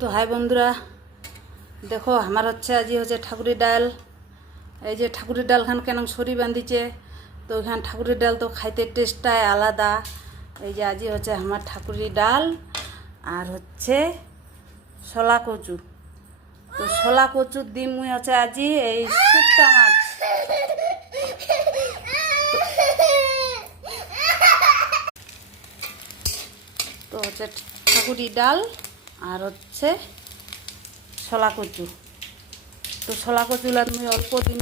তো হাই বন্ধুরা, দেখো আমার আজি হচ্ছে ঠাকুরের ডাল। এই যে ঠাকুরের ডালখান কেন সরি বাঁধিছে, তো ওইখান ঠাকুরের ডাল তো খাইতে টেস্টটাই আলাদা। এই যে আজি হচ্ছে আমার ঠাকুরের ডাল আর হচ্ছে শলা কচু। তো শলা কচুর দিন মুই হচ্ছে আজি এই শুক্তা মাছ। তো হচ্ছে ঠাকুরের ডাল আর হচ্ছে শলা কচু। তো শলা কচুলার মুই অল্প দিন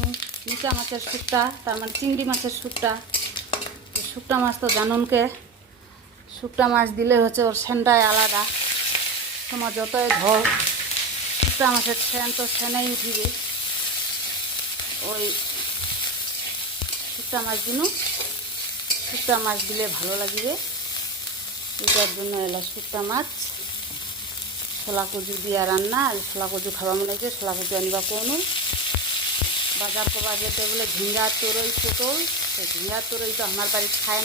নিচা মাছের শুক্তা, তার মানে চিংড়ি মাছের শুক্তা। তো শুক্তা মাছ তো জানুনকে, শুক্তা মাছ দিলে হচ্ছে ওর সেনটাই আলাদা। তোমার যতই ধর শুক্তা মাছের সেন তো সেনেই উঠিবে। ওই শুক্তা মাছ শুক্তা মাছ দিলে ভালো লাগিবে। এটার জন্য এলা শুক্তা মাছ শলা কচু দিয়া রান্না। আর শলা কচু খাওয়া মনে হয়েছে, শলা কচু আনবা কোনো বাজার কবা যেতে বলে ঝিঙ্গা তরই পটল। তো ঝিঙ্গা তরই তো আমার বাড়ি খায়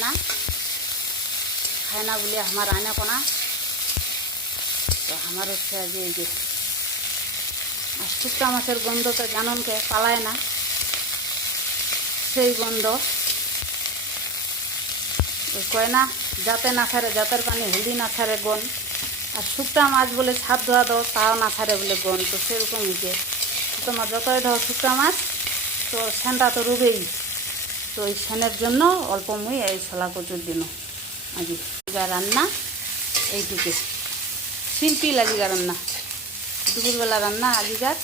না বলে আমার আনে কোনা। তো আমার হচ্ছে আজ এই যে আর শুক্তা মাছের গন্ধ তো জাননকে পালায় না, সেই গন্ধ কয় না যাতে না ছাড়ে, জাতের পানি হলদি না ছাড়ে গন। আর শুক্তা মাছ বলে ছাদ ধোয়া দাও তাও না ছাড়ে বলে গন। তো সেরকম হয়েছে তোমার যতই ধর শুক্তা মাছ তো সেনটা তো রুবেই। তো ওই সেনের জন্য অল্প মুই এই শলা কচুর দিন আজি রান্না এইটুকু সিম্পল আজিকার রান্না। দুপুরবেলা রান্না আজিকার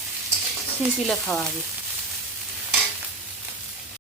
সিম্পলে খাওয়া হবে।